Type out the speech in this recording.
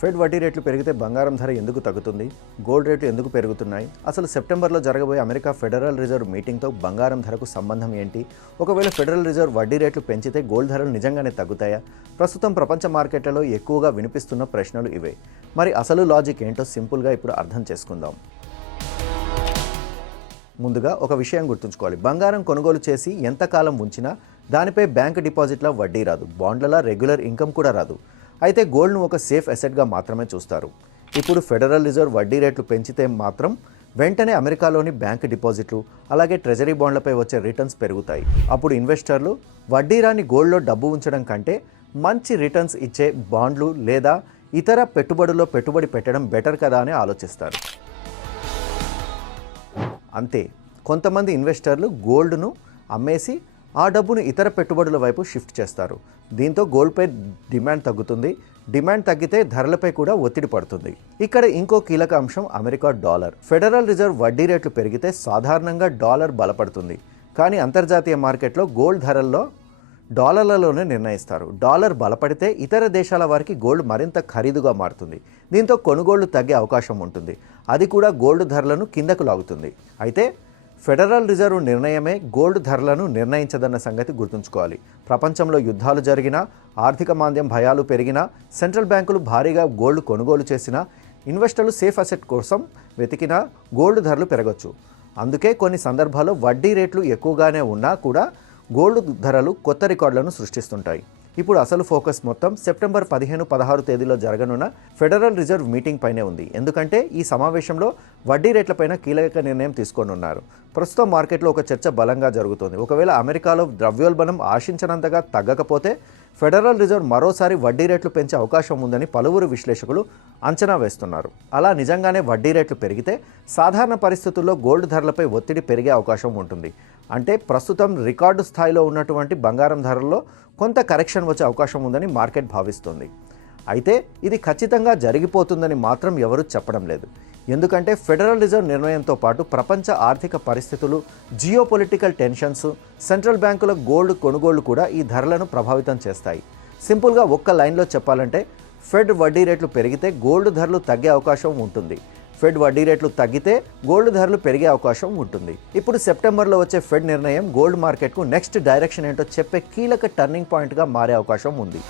Fed వడ్డీ రేట్లు పెరిగితే బంగారం ధర ఎందుకు తగ్గుతుంది? గోల్డ్ రేట్లు ఎందుకు పెరుగుతున్నాయి? అసలు సెప్టెంబర్లో జరగబోయే అమెరికా ఫెడరల్ రిజర్వ్ మీటింగ్తో బంగారం ధరకు సంబంధం ఏంటి? ఒకవేళ ఫెడరల్ రిజర్వ్ వడ్డీ రేట్లు పెంచితే గోల్డ్ ధరలు నిజంగానే తగ్గుతాయా? ప్రస్తుతం ప్రపంచ మార్కెట్లలో ఎక్కువగా వినిపిస్తున్న ప్రశ్నలు ఇవే. మరి అసలు లాజిక్ ఏంటో సింపుల్గా ఇప్పుడు అర్థం చేసుకుందాం. ముందుగా ఒక విషయం గుర్తుంచుకోవాలి. బంగారం కొనుగోలు చేసి ఎంతకాలం ఉంచినా దానిపై బ్యాంక్ డిపాజిట్ల వడ్డీ రాదు, బాండ్ల రెగ్యులర్ ఇన్కమ్ కూడా రాదు. అయితే గోల్డ్ను ఒక సేఫ్ అసెట్గా మాత్రమే చూస్తారు. ఇప్పుడు ఫెడరల్ రిజర్వ్ వడ్డీ రేట్లు పెంచితే మాత్రం వెంటనే అమెరికాలోని బ్యాంక్ డిపాజిట్లు అలాగే ట్రెజరీ బాండ్లపై వచ్చే రిటర్న్స్ పెరుగుతాయి. అప్పుడు ఇన్వెస్టర్లు వడ్డీ రాని గోల్డ్లో డబ్బు ఉంచడం కంటే మంచి రిటర్న్స్ ఇచ్చే బాండ్లు లేదా ఇతర పెట్టుబడుల్లో పెట్టుబడి పెట్టడం బెటర్ కదా అని ఆలోచిస్తారు. అంతే, కొంతమంది ఇన్వెస్టర్లు గోల్డ్ను అమ్మేసి ఆ డబ్బును ఇతర పెట్టుబడుల వైపు షిఫ్ట్ చేస్తారు. దీంతో గోల్డ్పై డిమాండ్ తగ్గుతుంది. డిమాండ్ తగ్గితే ధరలపై కూడా ఒత్తిడి పడుతుంది. ఇక్కడ ఇంకో కీలక అంశం అమెరికా డాలర్. ఫెడరల్ రిజర్వ్ వడ్డీ రేట్లు పెరిగితే సాధారణంగా డాలర్ బలపడుతుంది. కానీ అంతర్జాతీయ మార్కెట్లో గోల్డ్ ధరల్లో డాలర్లలోనే నిర్ణయిస్తారు. డాలర్ బలపడితే ఇతర దేశాల వారికి గోల్డ్ మరింత ఖరీదుగా మారుతుంది. దీంతో కొనుగోళ్లు తగ్గే అవకాశం ఉంటుంది. అది కూడా గోల్డ్ ధరలను కిందకు లాగుతుంది. అయితే ఫెడరల్ రిజర్వ్ నిర్ణయమే గోల్డ్ ధరలను నిర్ణయించదన్న సంగతి గుర్తుంచుకోవాలి. ప్రపంచంలో యుద్ధాలు జరిగినా, ఆర్థిక మాంద్యం భయాలు పెరిగినా, సెంట్రల్ బ్యాంకులు భారీగా గోల్డ్ కొనుగోలు చేసినా, ఇన్వెస్టర్లు సేఫ్ అసెట్ కోసం వెతికినా గోల్డ్ ధరలు పెరగచ్చు. అందుకే కొన్ని సందర్భాల్లో వడ్డీ రేట్లు ఎక్కువగానే ఉన్నా కూడా గోల్డ్ ధరలు కొత్త రికార్డులను సృష్టిస్తుంటాయి. ఇప్పుడు అసలు ఫోకస్ మొత్తం సెప్టెంబర్ 15-16 తేదీలో జరగనున్న ఫెడరల్ రిజర్వ్ మీటింగ్ పైనే ఉంది. ఎందుకంటే ఈ సమావేశంలో వడ్డీ రేట్లపైన కీలక నిర్ణయం తీసుకోనున్నారు. ప్రస్తుతం మార్కెట్లో ఒక చర్చ బలంగా జరుగుతోంది. ఒకవేళ అమెరికాలో ద్రవ్యోల్బణం ఆశించినంతగా తగ్గకపోతే ఫెడరల్ రిజర్వ్ మరోసారి వడ్డీ రేట్లు పెంచే అవకాశం ఉందని పలువురు విశ్లేషకులు అంచనా వేస్తున్నారు. అలా నిజంగానే వడ్డీ రేట్లు పెరిగితే సాధారణ పరిస్థితుల్లో గోల్డ్ ధరలపై ఒత్తిడి పెరిగే అవకాశం ఉంటుంది. అంటే ప్రస్తుతం రికార్డు స్థాయిలో ఉన్నటువంటి బంగారం ధరల్లో కొంత కరెక్షన్ వచ్చే అవకాశం ఉందని మార్కెట్ భావిస్తుంది. అయితే ఇది ఖచ్చితంగా జరిగిపోతుందని మాత్రం ఎవరూ చెప్పడం లేదు. ఎందుకంటే ఫెడరల్ రిజర్వ్ నిర్ణయంతో పాటు ప్రపంచ ఆర్థిక పరిస్థితులు, జియోపొలిటికల్ టెన్షన్స్, సెంట్రల్ బ్యాంకుల గోల్డ్ కొనుగోళ్లు కూడా ఈ ధరలను ప్రభావితం చేస్తాయి. సింపుల్గా ఒక్క లైన్లో చెప్పాలంటే ఫెడ్ వడ్డీ రేట్లు పెరిగితే గోల్డ్ ధరలు తగ్గే అవకాశం ఉంటుంది. ఫెడ్ వడ్డీ రేట్లు తగ్గితే గోల్డ్ ధరలు పెరిగే అవకాశం ఉంటుంది. ఇప్పుడు సెప్టెంబర్లో వచ్చే ఫెడ్ నిర్ణయం గోల్డ్ మార్కెట్కు నెక్స్ట్ డైరెక్షన్ ఏంటో చెప్పే కీలక టర్నింగ్ పాయింట్గా మారే అవకాశం ఉంది.